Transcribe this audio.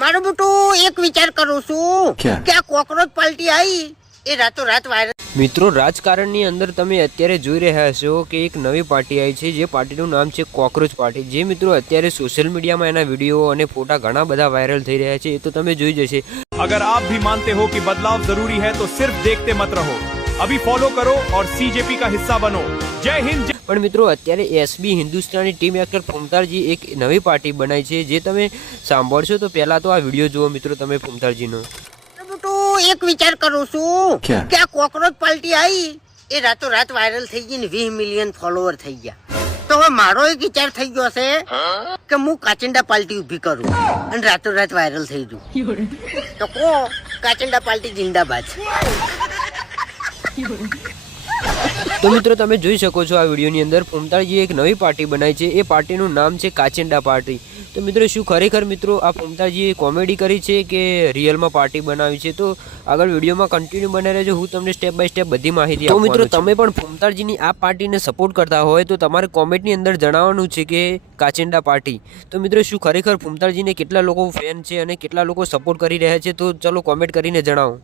મારો બેટું એક વિચાર કરું છું કે આ કોકરોચ પાર્ટી આવી એ રાતો રાત વાયરલ। મિત્રો રાજકારણની અંદર તમે અત્યારે જોઈ રહ્યા છો કે એક નવી પાર્ટી આવી છે, જે પાર્ટીનું નામ છે કોકરોચ પાર્ટી। જે મિત્રો અત્યારે સોશિયલ મીડિયામાં એના વિડીયો અને ફોટા ઘણા બધા વાયરલ થઈ રહ્યા છે, એ તો તમે જોઈ જશે। अगर आप भी मानते हो कि बदलाव जरूरी है तो सिर्फ देखते मत रहो, अभी फॉलो करो और सीजेपी का हिस्सा बनो। जय हिंद। પણ મિત્રો અત્યારે એસબી હિન્દુસ્તાની ટીમ એક્ટર ફૂમતાળજી એક નવી પાર્ટી બનાવી છે, જે તમે સાંભળશો તો પહેલા તો આ વિડીયો જુઓ મિત્રો તમે ફૂમતાળજીનો। બેટું એક વિચાર કરું છું કે આ કોકરોચ પાર્ટી આવી એ રાતો રાત વાયરલ થઈ ગઈ ને 20 મિલિયન ફોલોવર થઈ ગયા। તો હવે મારો એક વિચાર થઈ ગયો છે કે હું કાચિંડા પાર્ટી ઊભી કરું અને રાતો રાત વાયરલ થઈ જઉં। તો કો કાચિંડા પાર્ટી જિંદાબાદ। તો મિત્રો તમે જોઈ શકો છો આ વિડીયોની અંદર ફૂમતાળજીએ એક નવી પાર્ટી બનાવી છે, એ પાર્ટીનું નામ છે કાચિંડા પાર્ટી। તો મિત્રો શું ખરેખર મિત્રો આ ફૂમતાળજીએ કોમેડી કરી છે કે રિયલમાં પાર્ટી બનાવી છે? તો આગળ વિડીયોમાં કન્ટિન્યુ બને રહેજો, હું તમને સ્ટેપ બાય સ્ટેપ બધી માહિતી આપું। તો મિત્રો તમે પણ ફૂમતાળજીની આ પાર્ટીને સપોર્ટ કરતા હોય તો તમારે કોમેન્ટની અંદર જણાવવાનું છે કે કાચિંડા પાર્ટી। તો મિત્રો શું ખરેખર ફૂમતાળજીને કેટલા લોકો ફેન છે અને કેટલા લોકો સપોર્ટ કરી રહ્યા છે? તો ચલો કોમેન્ટ કરીને જણાવો।